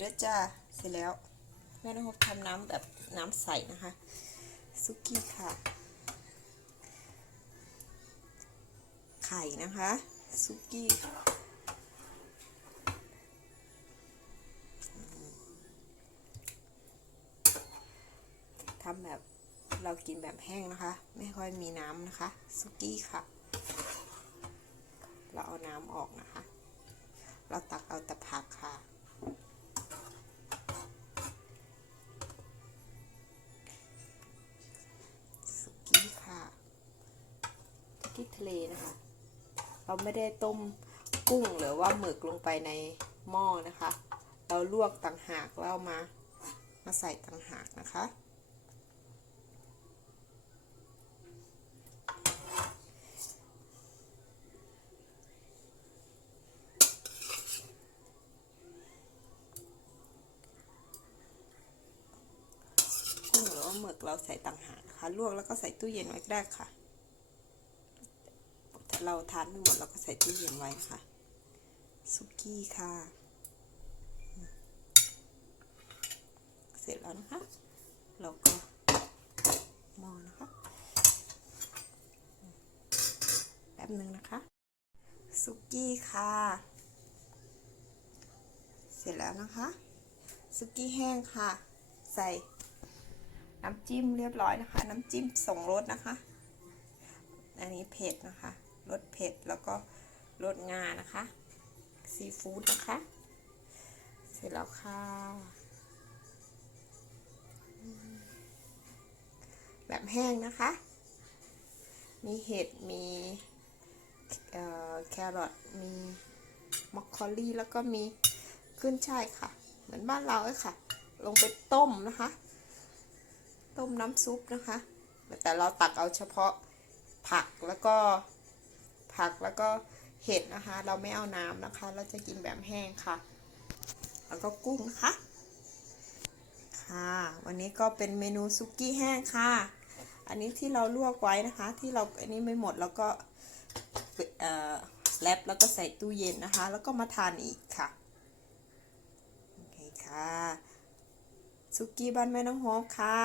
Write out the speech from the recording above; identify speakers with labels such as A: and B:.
A: แล้วจ้าเสร็จแล้วแม่น้องฮบทำน้ำแบบน้ำใสนะคะซุกี้ค่ะ ไข่นะคะซุกี้ทำแบบเรากินแบบแห้งนะคะ ไม่ค่อยมีน้ำนะคะซุกี้ค่ะ เราเอาน้ำออกนะคะ เราตักเอาแต่ผักค่ะ สุกี้ทะเลนะคะ เราไม่ได้ต้มกุ้งหรือว่าหมึกลงไปในหม้อนะคะ เราลวกต่างหากแล้วามา มาใส่ต่างหากนะคะกุ้งหรือว่าหมึกเราใส่ต่างหากนะคะลวกแล้วก็ใส่ตู้เย็นไว้ก็ได้ค่ะ เราทานไม่หมดเราก็ใส่ตู้เย็นไว้ค่ะสุกี้ค่ะ เสร็จแล้วนะคะ เราก็หมอนะคะแป๊บหนึ่งนะคะสุกี้ค่ะ เสร็จแล้วนะคะสุกี้แห้งค่ะ ใส่น้ำจิ้มเรียบร้อยนะคะ น้ำจิ้มส่งรสนะคะ อันนี้เผ็ดนะคะ รสเผ็ดแล้วก็รสงานะคะซีฟู้ดนะคะ เสร็จแล้วค่ะ แบบแห้งนะคะ มีเห็ด มีแครอทมีมอคคอลี่แล้วก็มีขึ้นช่ายค่ะ เหมือนบ้านเราเลยค่ะ ลงไปต้มนะคะ ต้มน้ำซุปนะคะ แต่เราตักเอาเฉพาะผักแล้วก็ ผักแล้วก็เห็ดนะคะ เราไม่เอาน้ำนะคะ เราจะกินแบบแห้งค่ะ แล้วก็กุ้งนะคะค่ะ วันนี้ก็เป็นเมนูซุกี้แห้งค่ะ อันนี้ที่เราลวกไว้นะคะ ที่เราอันนี้ไม่หมดแล้วก็แรปแล้วก็ใส่ตู้เย็นนะคะ แล้วก็มาทานอีกค่ะโอเคค่ะสุกี้บ้านแม่น้องโฮปค่ะ